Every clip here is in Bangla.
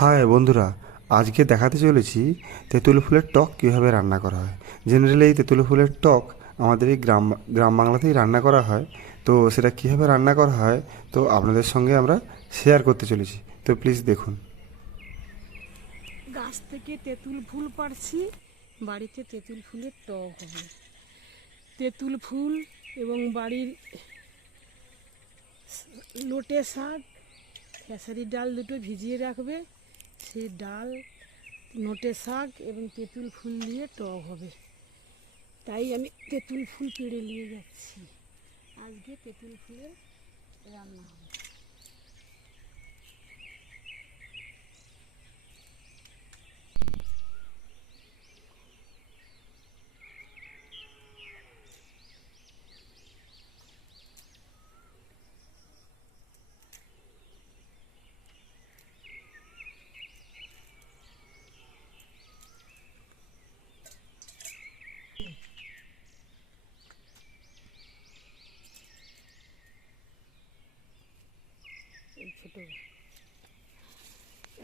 হাই বন্ধুরা, আজকে দেখাতে চলেছি তেঁতুল ফুলের টক কীভাবে রান্না করা হয়। জেনারেলি এই তেঁতুল ফুলের টক আমাদের এই গ্রাম গ্রাম বাংলাতেই রান্না করা হয়। তো সেটা কীভাবে রান্না করা হয় তো আপনাদের সঙ্গে আমরা শেয়ার করতে চলেছি। তো প্লিজ দেখুন। গাছ থেকে তেঁতুল ফুল পাড়ছি, বাড়িতে তেঁতুল ফুলের টক হবে। তেঁতুল ফুল এবং বাড়ির লোটে শাক, খেসারির ডাল দুটো ভিজিয়ে রাখবে। সেই ডাল, নোটে শাক এবং তেঁতুল ফুল দিয়ে টক হবে। তাই আমি তেঁতুল ফুল পেড়ে নিয়ে যাচ্ছি। আজকে তেঁতুল ফুলের রান্না হবে।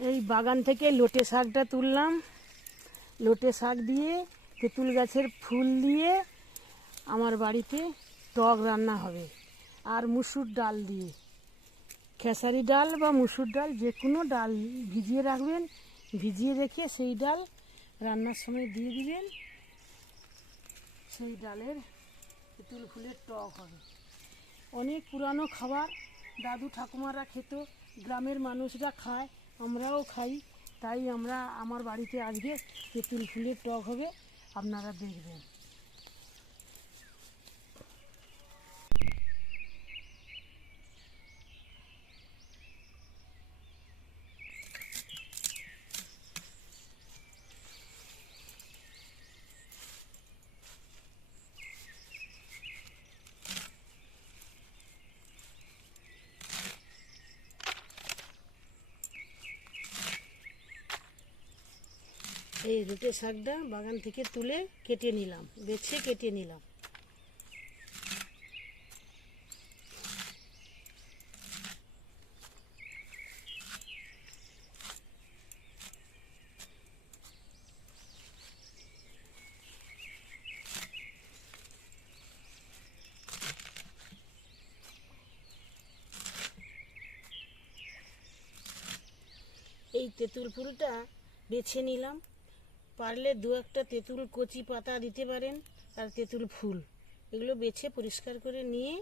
এই বাগান থেকে লোটে শাকটা তুললাম। লোটে শাক দিয়ে, তেঁতুল গাছের ফুল দিয়ে আমার বাড়িতে টক রান্না হবে। আর মুসুর ডাল দিয়ে, খেসারি ডাল বা মুসুর ডাল যে কোনো ডাল ভিজিয়ে রাখবেন। ভিজিয়ে রেখে সেই ডাল রান্নার সময় দিয়ে দিবেন। সেই ডালের তেঁতুল ফুলের টক হবে। অনেক পুরানো খাবার, দাদু ঠাকুমারা খেত, গ্রামের মানুষরা খায়, আমরাও খাই। তাই আমার বাড়িতে আজকে তেঁতুল ফুলের টক হবে, আপনারা দেখবেন। এই রুটে শাকটা বাগান থেকে তুলে কেটে নিলাম, বেছে কেটে নিলাম। এই তেঁতুল ফুলটা বেছে নিলাম। পারলে দু একটা তেঁতুল কচি পাতা দিতে পারেন, আর তেঁতুল ফুল এগুলো বেছে পরিষ্কার করে নিয়ে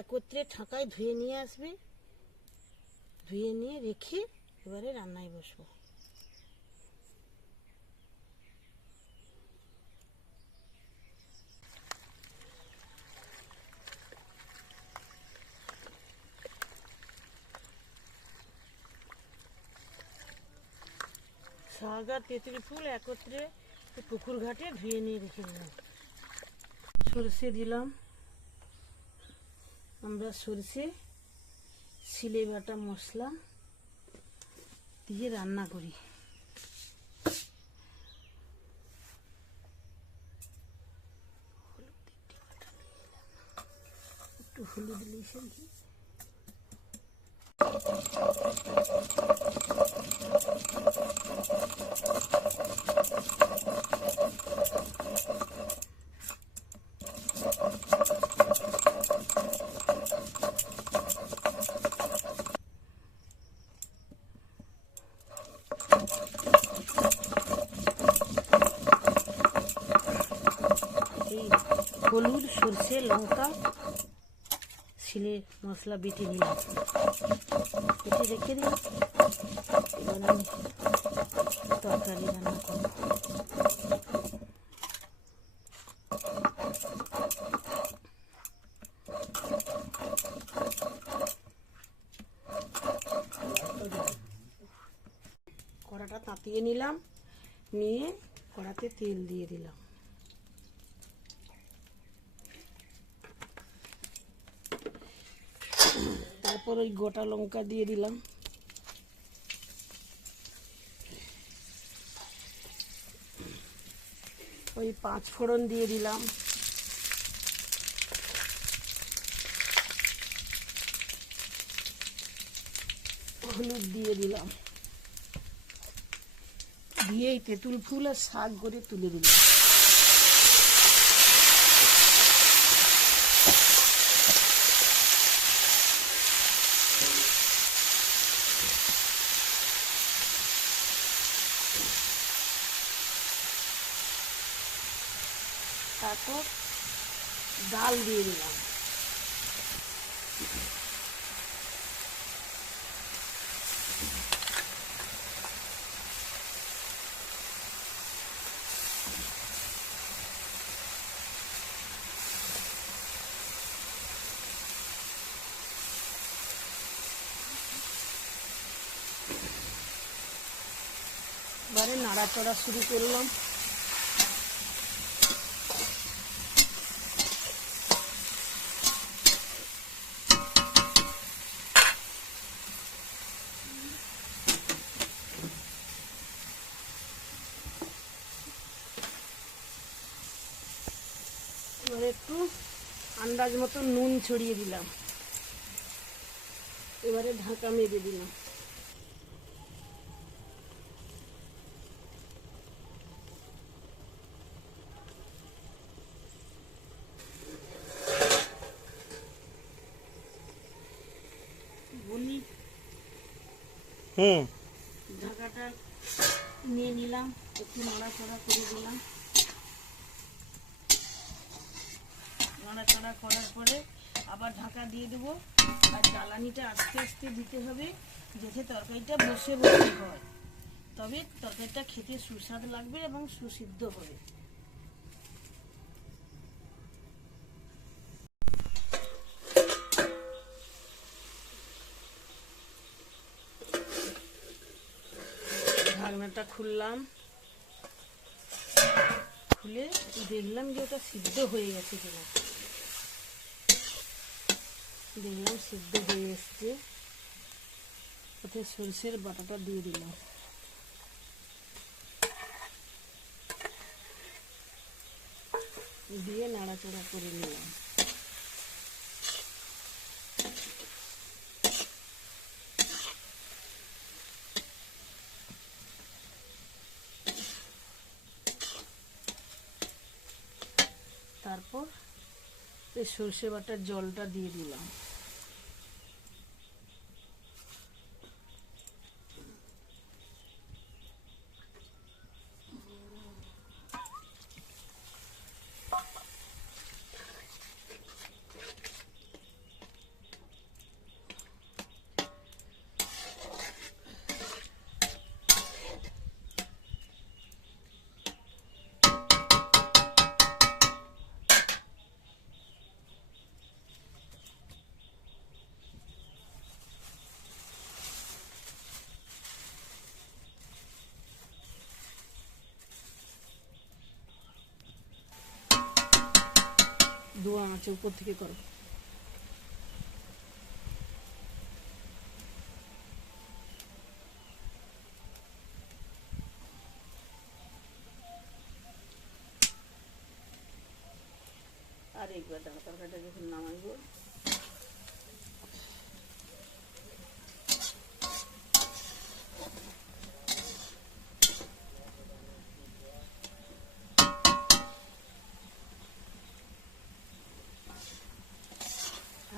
একত্রে ঠাকায় ধুয়ে নিয়ে আসবে। ধুয়ে নিয়ে রেখে এবারে রান্নায় বসবো। শাক আর তেঁতুল ফুল একত্রে পুকুর ঘাটে ধুয়ে নিয়ে রেখে দিলাম। সরষে দিলাম। আমরা সরষে সিলে বাটা মশলা দিয়ে রান্না করি। একটু হলুদ দিলেই কি এই হলুদ, সরষে, লঙ্কা শিলে মশলা বেটে নিলাম, বেটে রেখে দিলাম। এবার আমি তরকারি রান্না করব। কড়াটা তাতিয়ে নিলাম, নিয়ে কড়াতে তেল দিয়ে দিলাম। তারপর ওই গোটা লঙ্কা দিয়ে দিলাম। ওই 5 ফোড়ন দিয়ে দিলাম। হলুদ দিয়ে দিলাম। দিয়ে এই তেঁতুল ফুল আর শাক করে তুলে দিলাম। তারপর ডাল দিয়ে দিলাম। এবারে নাড়াচাড়া শুরু করলাম। এবারে একটু আন্দাজ মতো নুন ছড়িয়ে দিলাম। এবারে ঢাকা মেরে দিলাম। বলি ঢাকাটা নিয়ে নিলাম, একটু নাড়াচাড়া করে দিলাম। নাড়াচাড়া করার পরে আবার ঢাকা দিয়ে দেবো। আর জ্বালানিটা আস্তে আস্তে দিতে হবে, যাতে তরকারিটা বসে বসে হয়, তবে তরকারিটা খেতে সুস্বাদ লাগবে এবং সুসিদ্ধ হবে। ঢাকনাটা খুললাম, খুলে দেখলাম যে ওটা সিদ্ধ হয়ে গেছে কিনা। দেখলাম সিদ্ধ হয়ে এসছে। ওতে সরষের বাটাটা দিয়ে দিলাম। দিয়ে নাড়াচাড়া করে নিলাম। তারপর এই সরষে বাটার জলটা দিয়ে দিলাম। দোয়া আছে উপর থেকে করো। আর একবার তরকারিটা যখন নামাইব,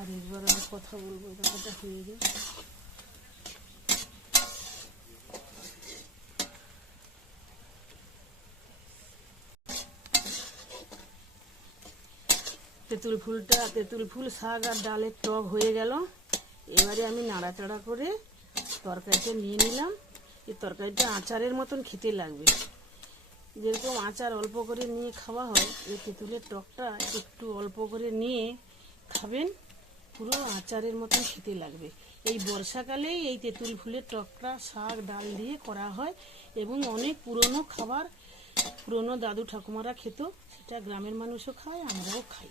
আর একবার আমি কথা বলবো, তরকারিটা হয়ে যায়। তেঁতুল ফুল শাক আর ডালের টক হয়ে গেল। এবারে আমি নাড়াচাড়া করে তরকারিটা নিয়ে নিলাম। এই তরকারিটা আচারের মতন খেতে লাগবে। যেরকম আচার অল্প করে নিয়ে খাওয়া হয়, এই তেঁতুলের টকটা একটু অল্প করে নিয়ে খাবেন, পুরো আচারের মতন খেতে লাগবে। এই বর্ষাকালেই এই তেঁতুল ফুলের টকটা শাক ডাল দিয়ে করা হয় এবং অনেক পুরনো খাবার, পুরনো দাদু ঠাকুমারা খেত, সেটা গ্রামের মানুষও খায়, আমরাও খাই।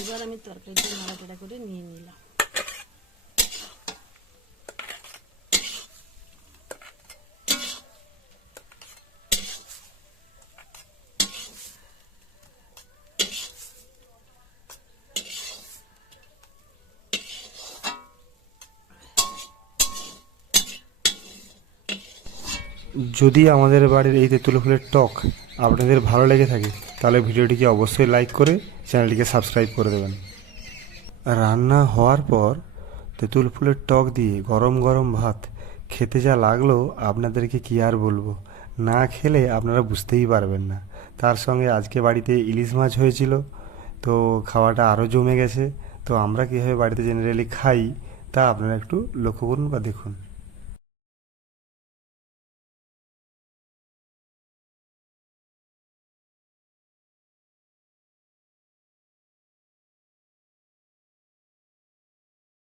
এবার আমি তরকারিটা নাড়াচাড়া করে নিয়ে নিলাম। যদি আমাদের বাড়ির এই তেঁতুল ফুলের টক আপনাদের ভালো লেগে থাকে তাহলে ভিডিওটিকে অবশ্যই লাইক করে চ্যানেলটিকে সাবস্ক্রাইব করে দেবেন। রান্না হওয়ার পর তেঁতুল ফুলের টক দিয়ে গরম গরম ভাত খেতে যা লাগলো আপনাদেরকে কি আর বলবো, না খেলে আপনারা বুঝতেই পারবেন না। তার সঙ্গে আজকে বাড়িতে ইলিশ মাছ হয়েছিল, তো খাওয়াটা আরও জমে গেছে। তো আমরা কীভাবে বাড়িতে জেনারেলি খাই তা আপনারা একটু লক্ষ্য করুন বা দেখুন।